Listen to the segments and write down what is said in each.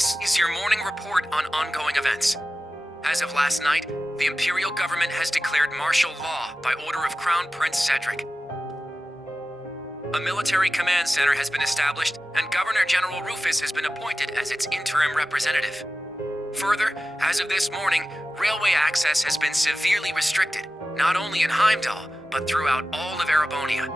This is your morning report on ongoing events. As of last night, the Imperial government has declared martial law by order of Crown Prince Cedric. A military command center has been established, and Governor General Rufus has been appointed as its interim representative. Further, as of this morning, railway access has been severely restricted, not only in Heimdall, but throughout all of Erebonia.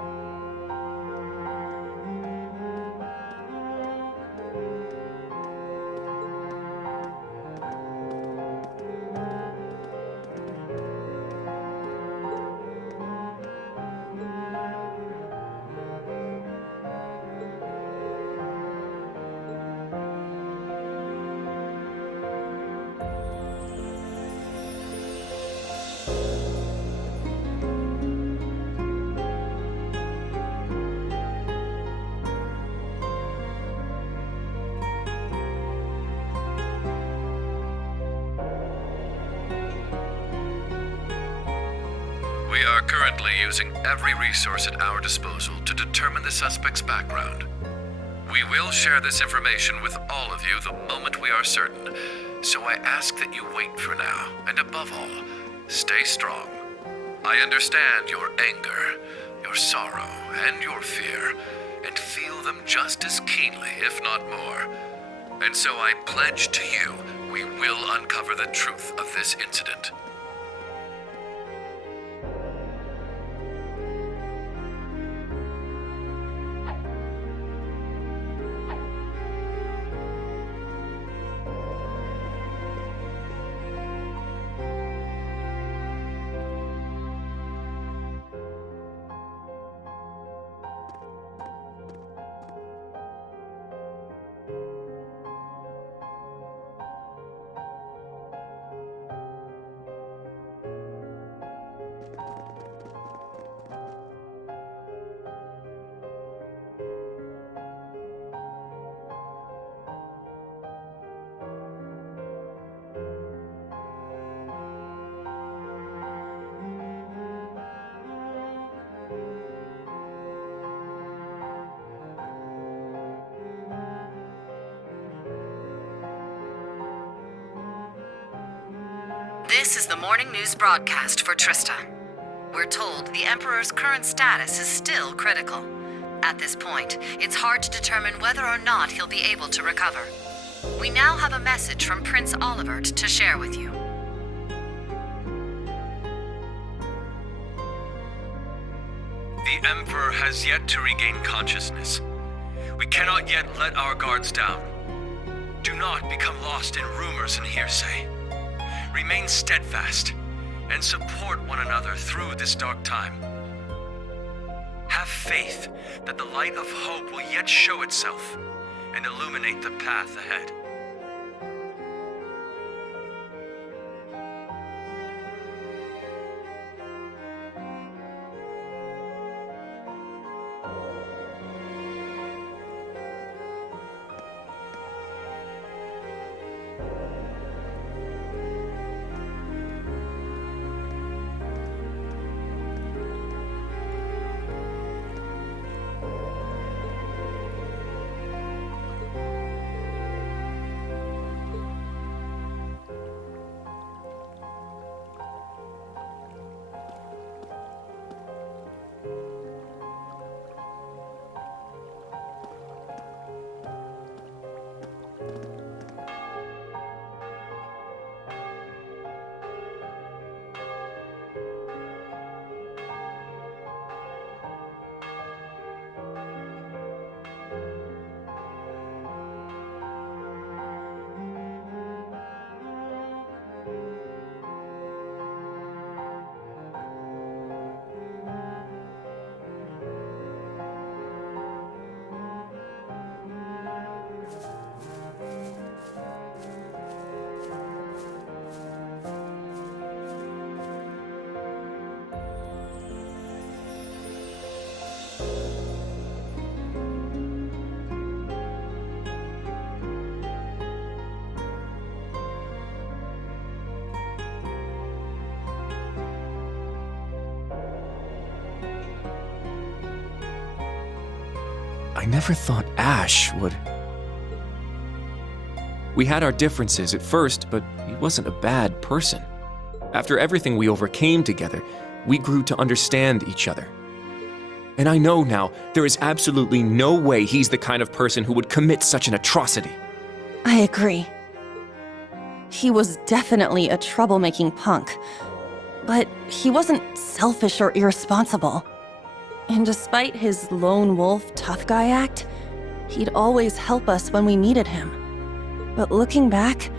We are currently using every resource at our disposal to determine the suspect's background. We will share this information with all of you the moment we are certain, so I ask that you wait for now, and above all, stay strong. I understand your anger, your sorrow, and your fear, and feel them just as keenly, if not more. And so I pledge to you, we will uncover the truth of this incident. This is the morning news broadcast for Trista. We're told the Emperor's current status is still critical. At this point, it's hard to determine whether or not he'll be able to recover. We now have a message from Prince Olivert to share with you. The Emperor has yet to regain consciousness. We cannot yet let our guards down. Do not become lost in rumors and hearsay. Remain steadfast and support one another through this dark time. Have faith that the light of hope will yet show itself and illuminate the path ahead. I never thought Ash would... We had our differences at first, but he wasn't a bad person. After everything we overcame together, we grew to understand each other. And I know now there is absolutely no way he's the kind of person who would commit such an atrocity. I agree. He was definitely a troublemaking punk, but he wasn't selfish or irresponsible. And despite his lone wolf tough guy act, he'd always help us when we needed him. But looking back,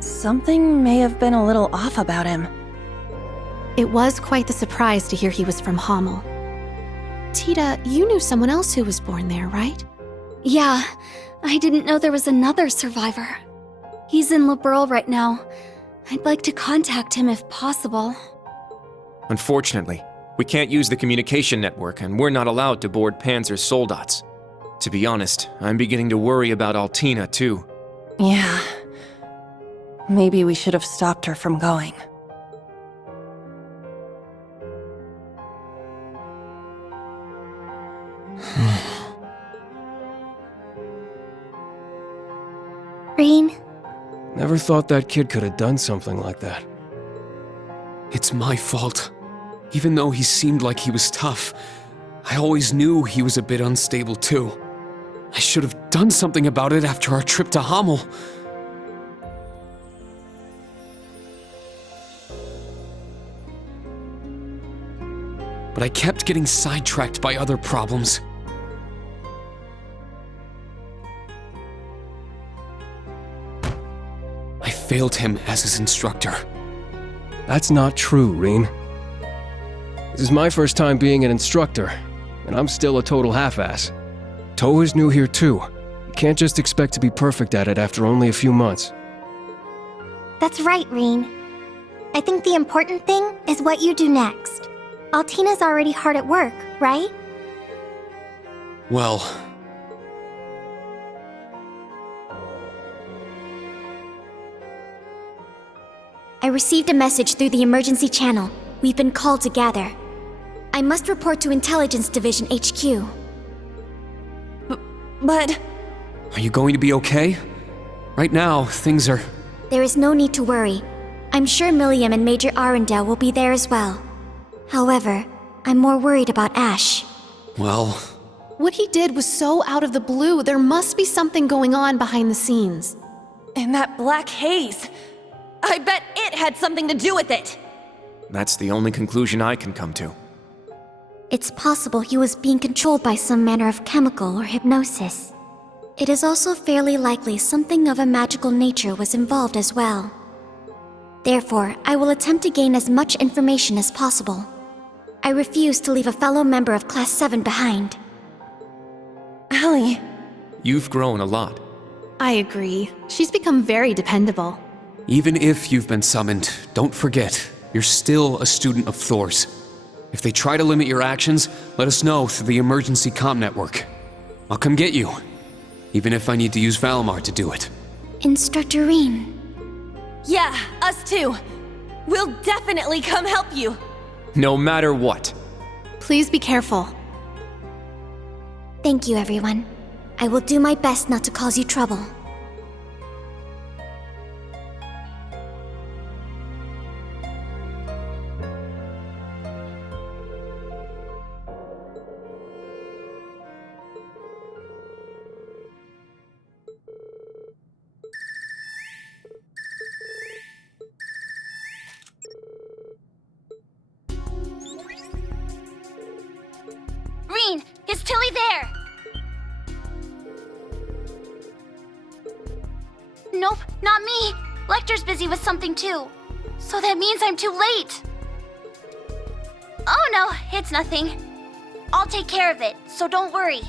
something may have been a little off about him. It was quite the surprise to hear he was from Hamel. Tita, you knew someone else who was born there, right? Yeah, I didn't know there was another survivor. He's in Liberl right now. I'd like to contact him if possible. Unfortunately, we can't use the communication network, and we're not allowed to board Panzer's soldats. To be honest, I'm beginning to worry about Altina, too. Yeah. Maybe we should have stopped her from going. Reen? Never thought that kid could have done something like that. It's my fault. Even though he seemed like he was tough, I always knew he was a bit unstable too. I should have done something about it after our trip to Hamel. But I kept getting sidetracked by other problems. I failed him as his instructor. That's not true, Reen. This is my first time being an instructor, and I'm still a total half-ass. Towa's new here too. You can't just expect to be perfect at it after only a few months. That's right, Reen. I think the important thing is what you do next. Altina's already hard at work, right? Well, I received a message through the emergency channel. We've been called to gather. I must report to Intelligence Division HQ. But... are you going to be okay? Right now, things are... There is no need to worry. I'm sure Milliam and Major Arundel will be there as well. However, I'm more worried about Ash. well... What he did was so out of the blue. There must be something going on behind the scenes. and that black haze. I bet it had something to do with it! That's the only conclusion I can come to. It's possible he was being controlled by some manner of chemical or hypnosis. It is also fairly likely something of a magical nature was involved as well. Therefore, I will attempt to gain as much information as possible. I refuse to leave a fellow member of Class 7 behind. Allie. You've grown a lot. I agree. She's become very dependable. Even if you've been summoned, don't forget, you're still a student of Thor's. If they try to limit your actions, let us know through the emergency comm network. I'll come get you, even if I need to use Valimar to do it. Instructor Reen. Yeah, us too. We'll definitely come help you. No matter what. Please be careful. Thank you, everyone. I will do my best not to cause you trouble. Reen, is Tilly there? Nope, not me. Lecter's busy with something too. So that means I'm too late. Oh no, it's nothing. I'll take care of it, so don't worry.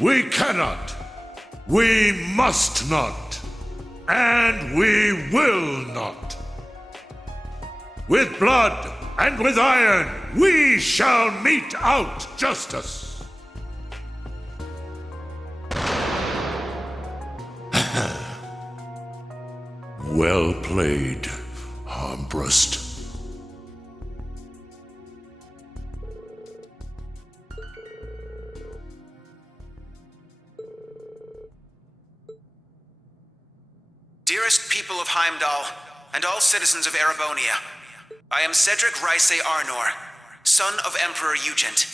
We cannot. We must not. And we will not. With blood and with iron, we shall mete out justice. Well played, Armbrust. Dearest people of Heimdall, and all citizens of Erebonia, I am Cedric Ryse Arnor, son of Emperor Eugent.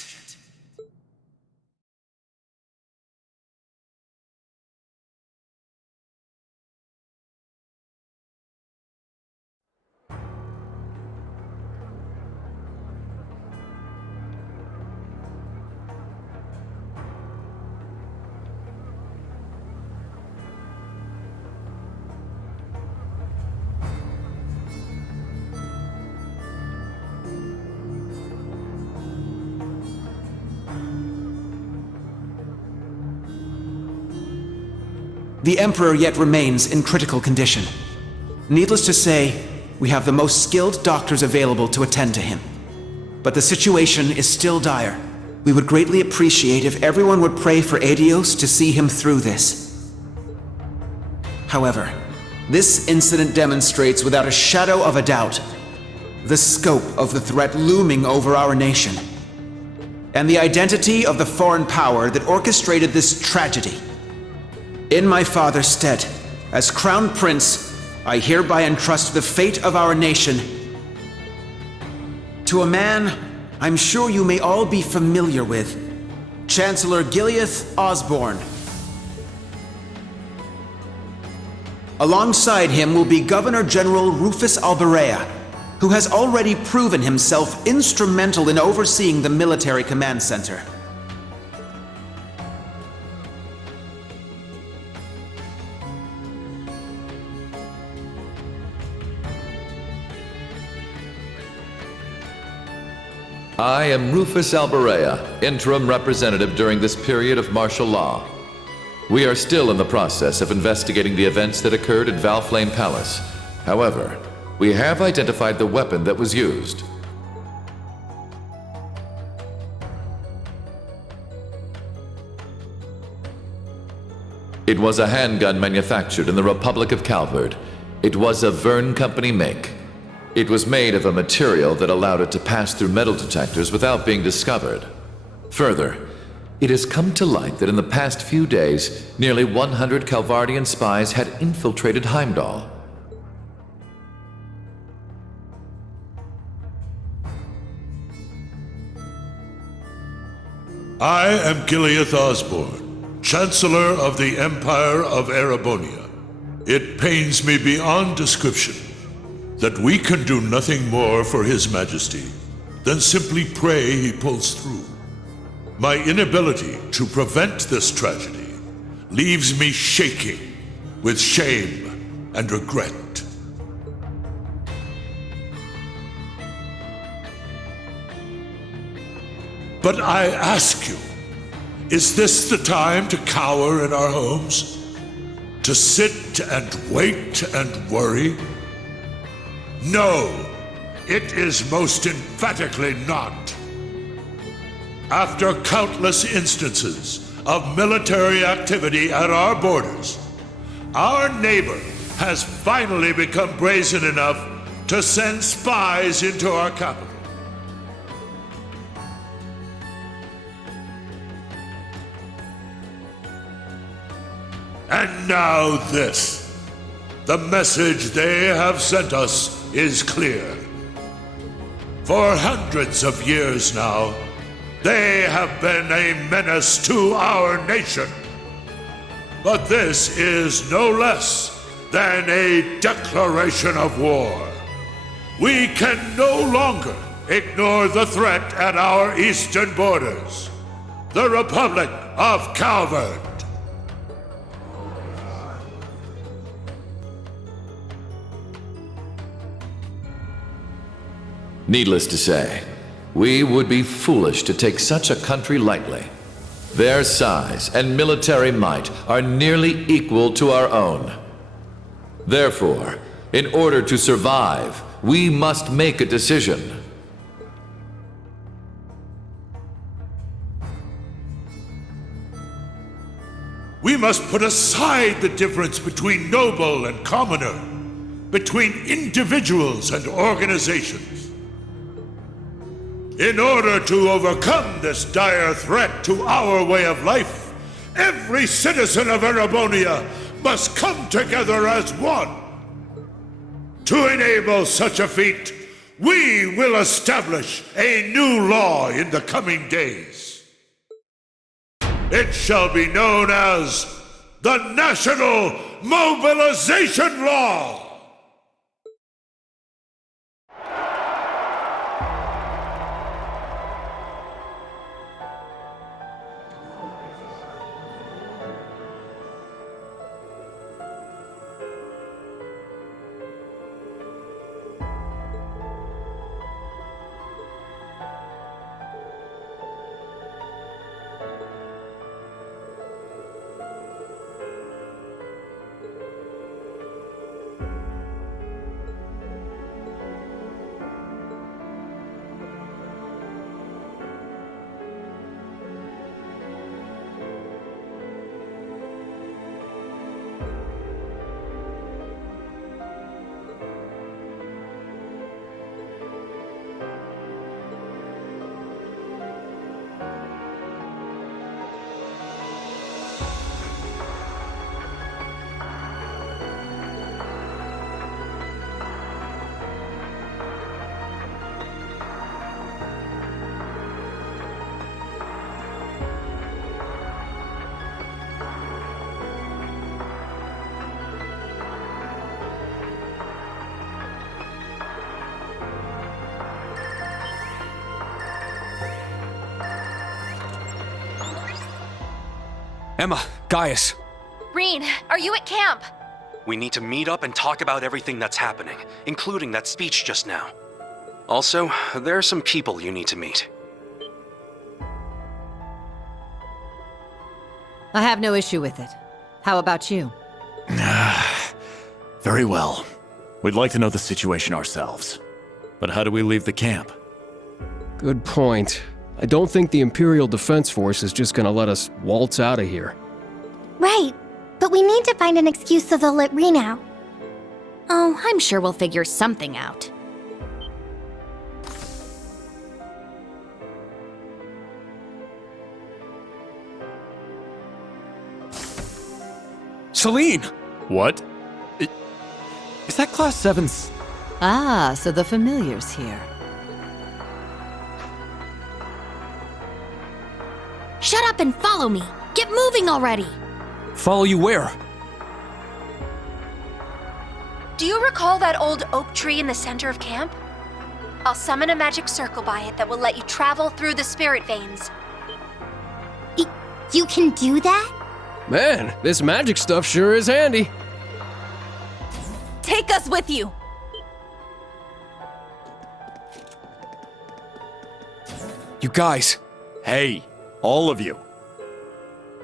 The Emperor yet remains in critical condition. Needless to say, we have the most skilled doctors available to attend to him. But the situation is still dire. We would greatly appreciate if everyone would pray for Adios to see him through this. However, this incident demonstrates without a shadow of a doubt the scope of the threat looming over our nation, and the identity of the foreign power that orchestrated this tragedy. In my father's stead, as Crown Prince, I hereby entrust the fate of our nation to a man I'm sure you may all be familiar with, Chancellor Gileath Osborne. Alongside him will be Governor General Rufus Alberea, who has already proven himself instrumental in overseeing the military command center. I am Rufus Alberea, interim representative during this period of martial law. We are still in the process of investigating the events that occurred at Valflame Palace. However, we have identified the weapon that was used. It was a handgun manufactured in the Republic of Calvard. It was a Verne Company make. It was made of a material that allowed it to pass through metal detectors without being discovered. Further, it has come to light that in the past few days, nearly 100 Calvardian spies had infiltrated Heimdall. I am Gileath Osborne, Chancellor of the Empire of Erebonia. It pains me beyond description that we can do nothing more for His Majesty than simply pray he pulls through. My inability to prevent this tragedy leaves me shaking with shame and regret. But I ask you, is this the time to cower in our homes? To sit and wait and worry? No, it is most emphatically not. After countless instances of military activity at our borders, our neighbor has finally become brazen enough to send spies into our capital. And now this. The message they have sent us is clear. For hundreds of years now, they have been a menace to our nation. But this is no less than a declaration of war. We can no longer ignore the threat at our eastern borders. The Republic of Calvard. Needless to say, we would be foolish to take such a country lightly. Their size and military might are nearly equal to our own. Therefore, in order to survive, we must make a decision. We must put aside the difference between noble and commoner, between individuals and organizations. In order to overcome this dire threat to our way of life, every citizen of Erebonia must come together as one. To enable such a feat, we will establish a new law in the coming days. It shall be known as the National Mobilization Law! Emma, Gaius. Reen, are you at camp? We need to meet up and talk about everything that's happening, including that speech just now. Also, there are some people you need to meet. I have no issue with it. How about you? Very well. We'd like to know the situation ourselves. But how do we leave the camp? Good point. I don't think the Imperial Defense Force is just gonna let us waltz out of here. Right, but we need to find an excuse so they'll let Reen out. Oh, I'm sure we'll figure something out. Celine! What? Is that Class 7's? Ah, so the familiar's here. Shut up and follow me! Get moving already! Follow you where? Do you recall that old oak tree in the center of camp? I'll summon a magic circle by it that will let you travel through the spirit veins. You can do that? Man, this magic stuff sure is handy. Take us with you! You guys. Hey, all of you.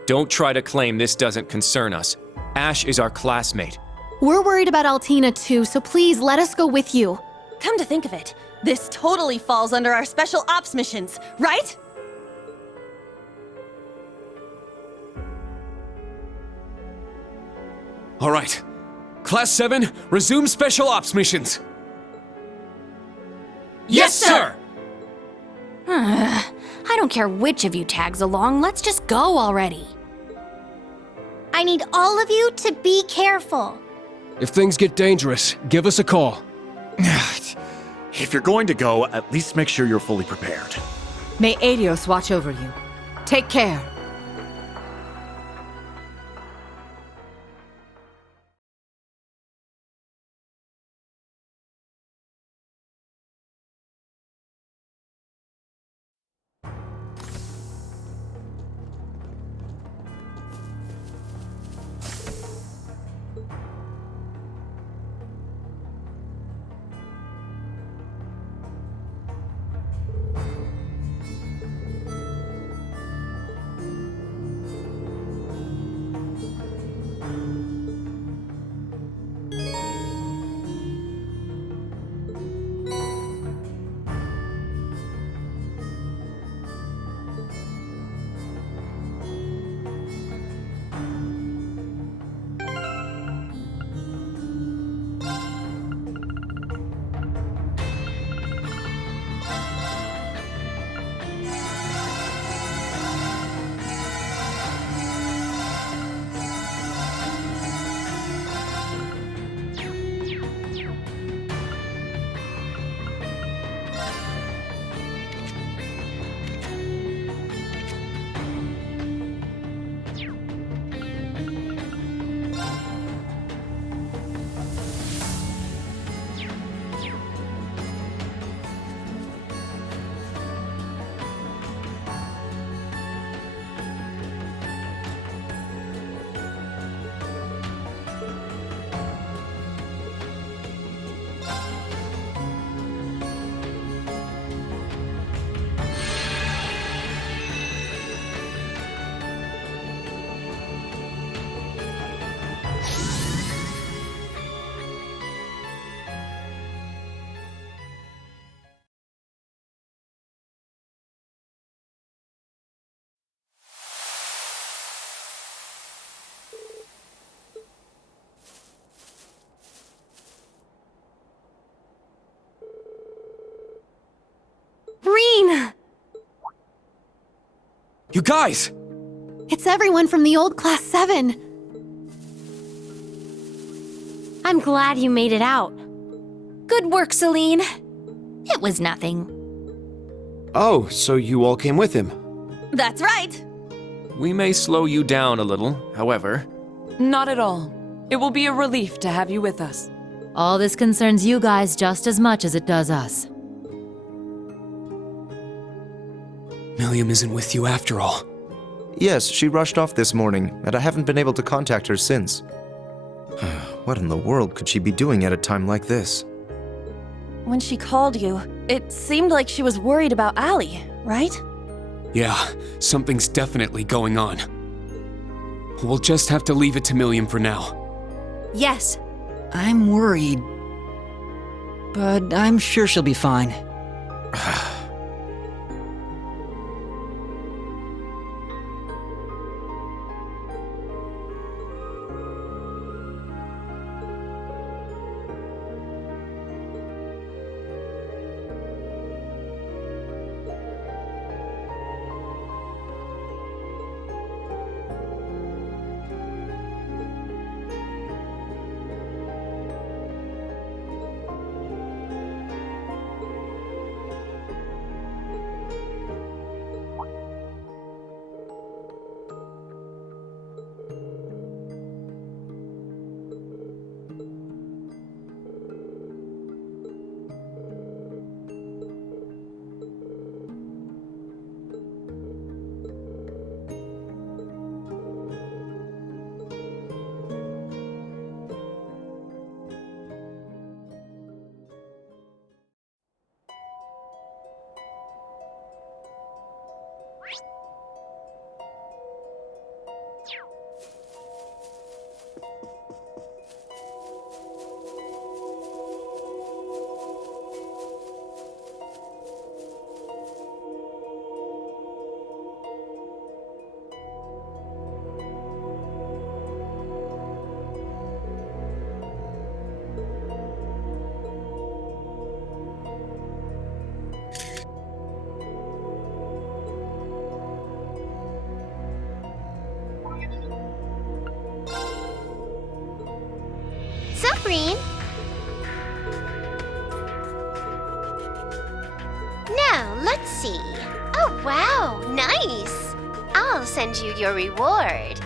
Don't try to claim this doesn't concern us. Ash is our classmate. We're worried about Altina too, so please let us go with you. Come to think of it, this totally falls under our special ops missions, right? All right. Class 7, resume special ops missions. Yes, sir! I don't care which of you tags along, let's just go already. I need all of you to be careful. If things get dangerous, give us a call. If you're going to go, at least make sure you're fully prepared. May Adios watch over you. Take care. You guys! It's everyone from the old Class 7. I'm glad you made it out. Good work, Celine. It was nothing. Oh, so you all came with him? That's right! We may slow you down a little, however. Not at all. It will be a relief to have you with us. All this concerns you guys just as much as it does us. Milliam isn't with you after all. Yes, she rushed off this morning, and I haven't been able to contact her since. What in the world could she be doing at a time like this? When she called you, it seemed like she was worried about Allie, right? Yeah, something's definitely going on. We'll just have to leave it to Milliam for now. Yes. I'm worried. But I'm sure she'll be fine. Green. Now, let's see. Oh, wow, nice. I'll send you your reward.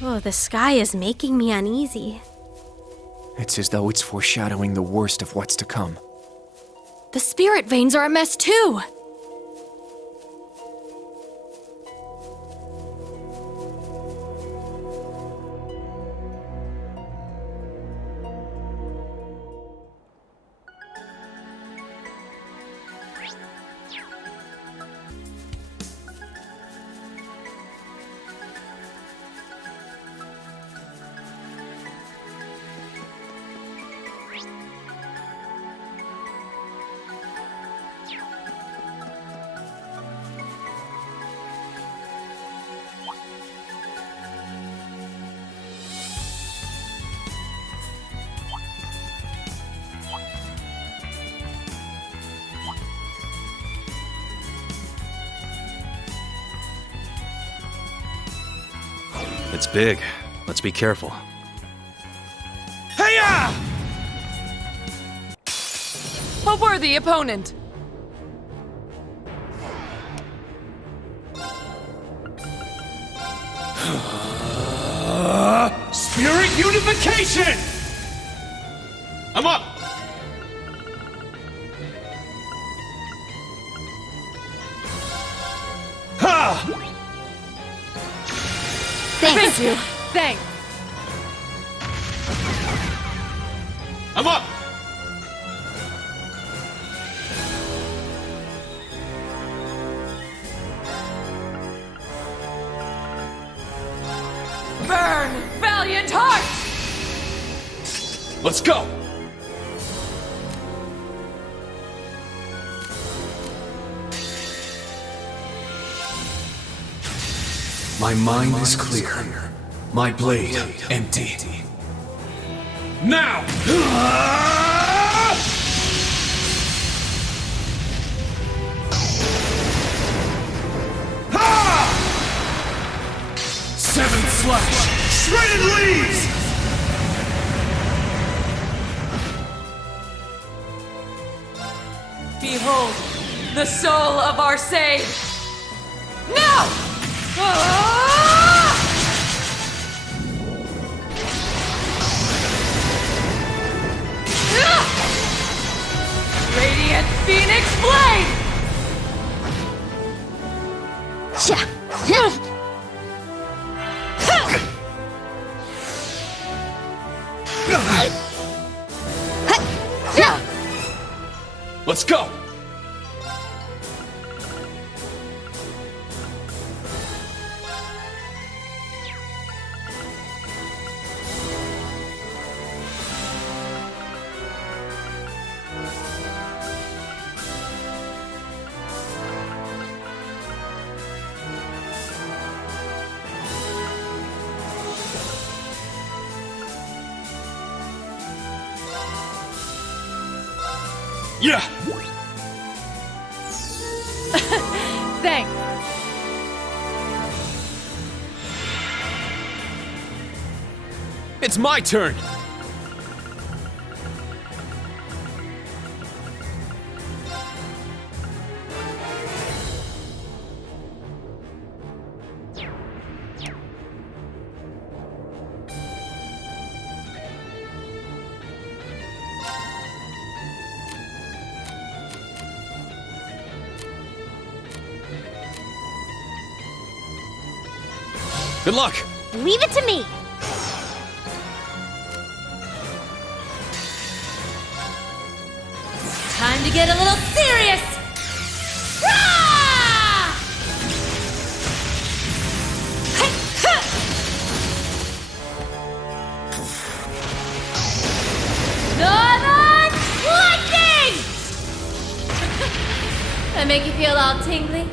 Oh, the sky is making me uneasy. It's as though it's foreshadowing the worst of what's to come. The spirit veins are a mess too! It's big. Let's be careful. Hey-ya! A worthy opponent. Spirit unification! I'm up! Ha! Thank you. Thanks. I'm up! Burn, valiant heart! Let's go! My mind is clear. My blade empty. Now! Seventh Slash! Shredded Leaves! Behold, the soul of our sage! No! Ah! Ah! Radiant Phoenix Blade! Let's go! Yeah! Thanks. It's my turn! Good luck! Leave it to me! Time to get a little serious! Rah! Northern Lightning! That make you feel all tingly?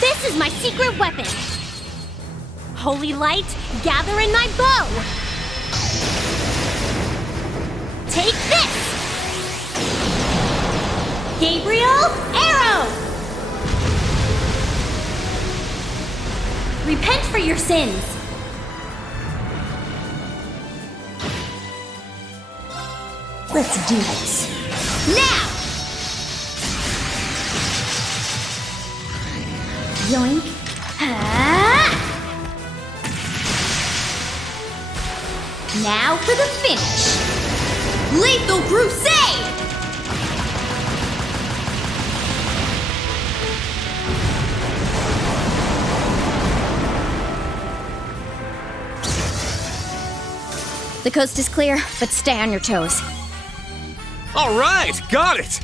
This is my secret weapon! Holy light, gather in my bow! Take this! Gabriel, arrow! Repent for your sins! Let's do this. Now! Yoink. Ah! Now for the finish. Lethal Crusade! The coast is clear, but stay on your toes. All right, got it!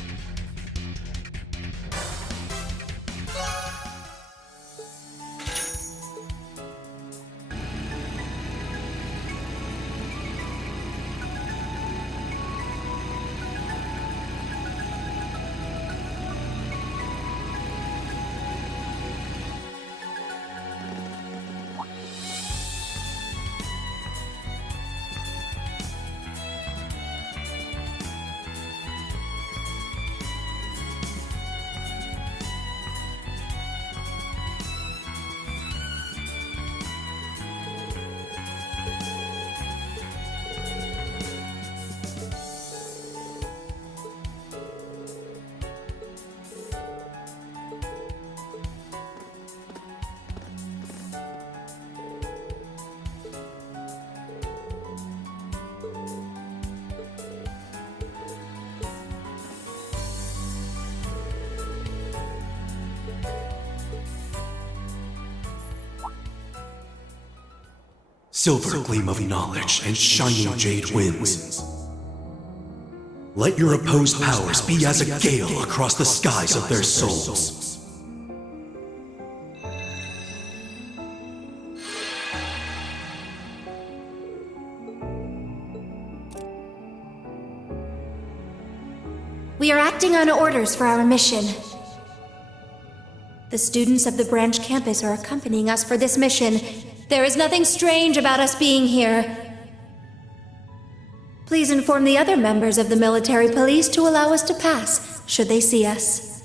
silver gleam of knowledge and shining jade winds. Let your opposed powers be as a gale across the skies of their souls. We are acting on orders for our mission. The students of the branch campus are accompanying us for this mission. There is nothing strange about us being here. Please inform the other members of the military police to allow us to pass, should they see us.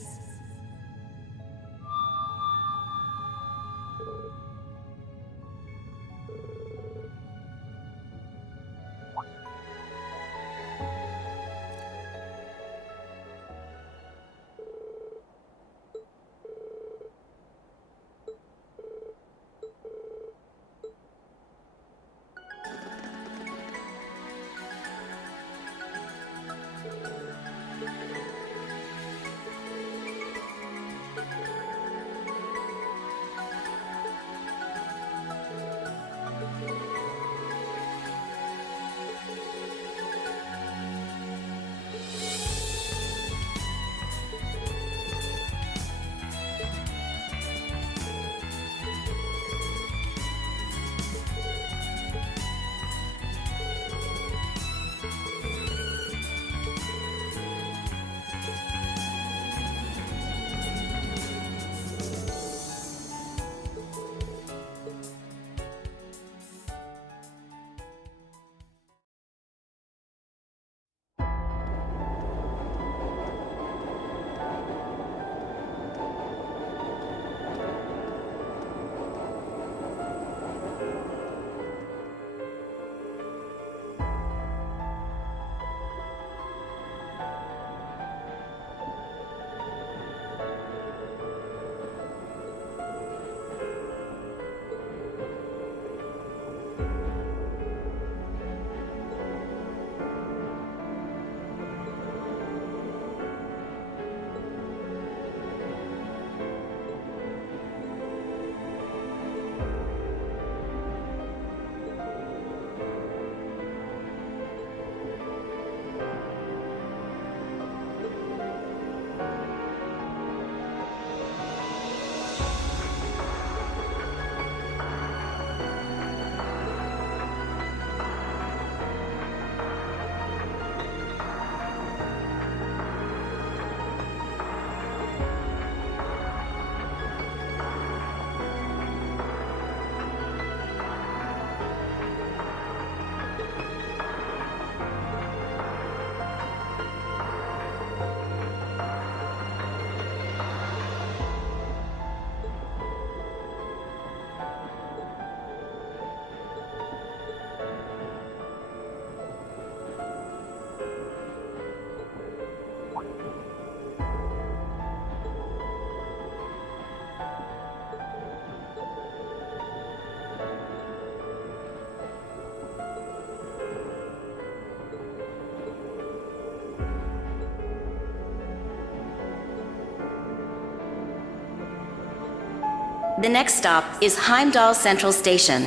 The next stop is Heimdall Central Station.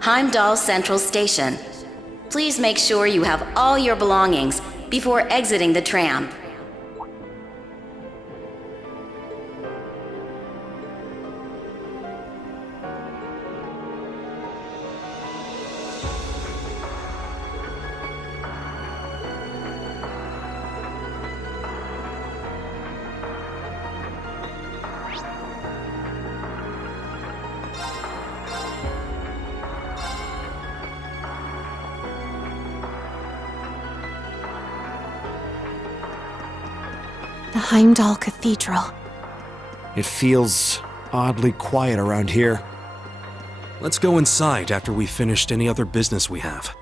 Heimdall Central Station. Please make sure you have all your belongings before exiting the tram. The Heimdall Cathedral. It feels oddly quiet around here. Let's go inside after we've finished any other business we have.